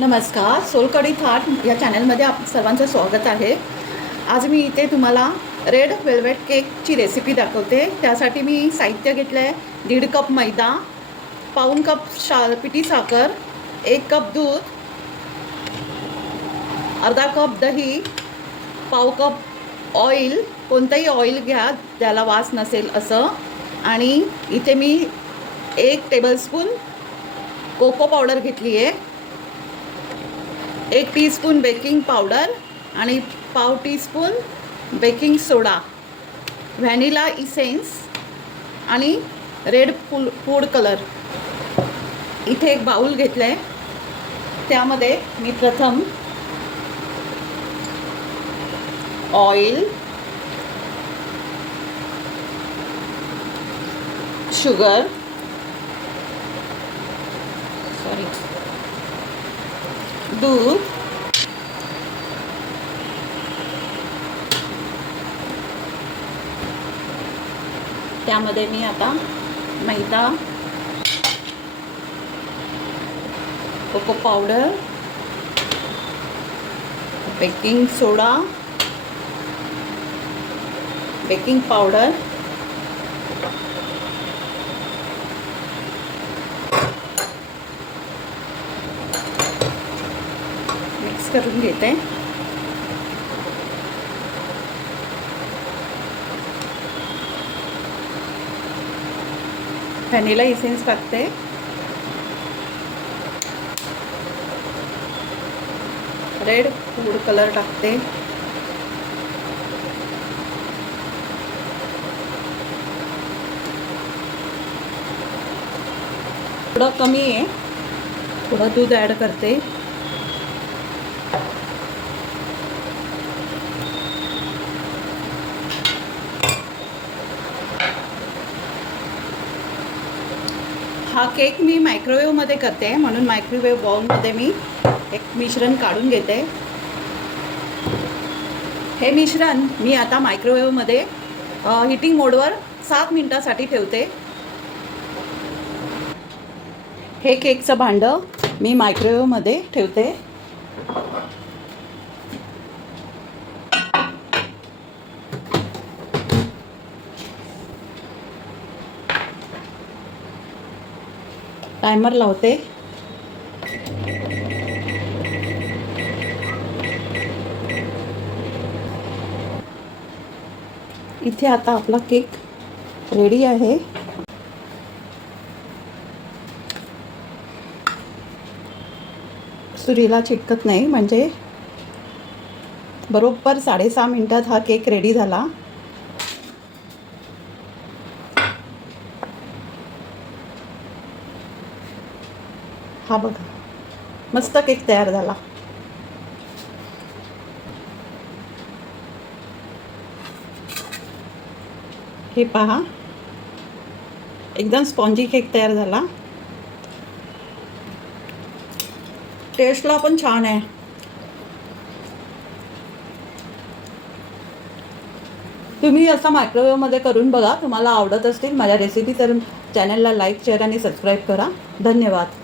नमस्कार, सोलकढी थाट या चॅनलमध्ये सर्वांचं स्वागत आहे। आज मी इथे तुम्हाला रेड वेल्वेट केकची रेसिपी दाखवते। त्यासाठी मी साहित्य घेतलं आहे 1.5 कप मैदा, पाऊण कप पिठी साखर, 1 कप दूध, अर्धा कप दही, पाव कप ऑइल, कोणतंही ऑइल घ्या त्याला वास नसेल असं, आणि इथे मी 1 टेबलस्पून कोको पावडर घेतली आहे, 1 टीस्पून बेकिंग पावडर आणि पाव टीस्पून बेकिंग सोडा, व्हॅनिला इसेन्स आणि रेड फूड कलर। इथे एक बाउल घेतलं आहे, त्यामध्ये मी प्रथम ऑइल, शुगर, दूध, त्यामध्ये मी आता मैदा, कोको पावडर, बेकिंग सोडा, बेकिंग पावडर, मिक्स करून घेते। व्हॅनिला इसेन्स टाकते, रेड फूड कलर टाकते, थोडं कमी आहे, थोडं दूध ॲड करते, हा केक मी मायक्रोवेव्हमध्ये करते म्हणून मायक्रोवेव्ह बाउलमध्ये मी एक मिश्रण काढून घेते। हे मिश्रण मी आता मायक्रोवेव्हमध्ये हीटिंग मोडवर 7 मिनिटांसाठी ठेवते। हे केकचं भांडं मी मायक्रोवेव्हमध्ये ठेवते। टायमर लावते। इथे आता आपला केक रेडी आहे। सुरीला चिटकत नाही, म्हणजे बरोबर 6.5 मिनिटात हा केक रेडी झाला। हा बघा, मस्त केक तयार झाला। हे पहा, एकदम स्पॉन्जी केक तयार झाला। टेस्टला पण छान आहे। तुम्ही असं मायक्रोवेव्हमध्ये करून बघा, तुम्हाला आवडत असतील माझ्या रेसिपी तर चॅनलला लाईक, शेअर आणि सबस्क्राईब करा। धन्यवाद।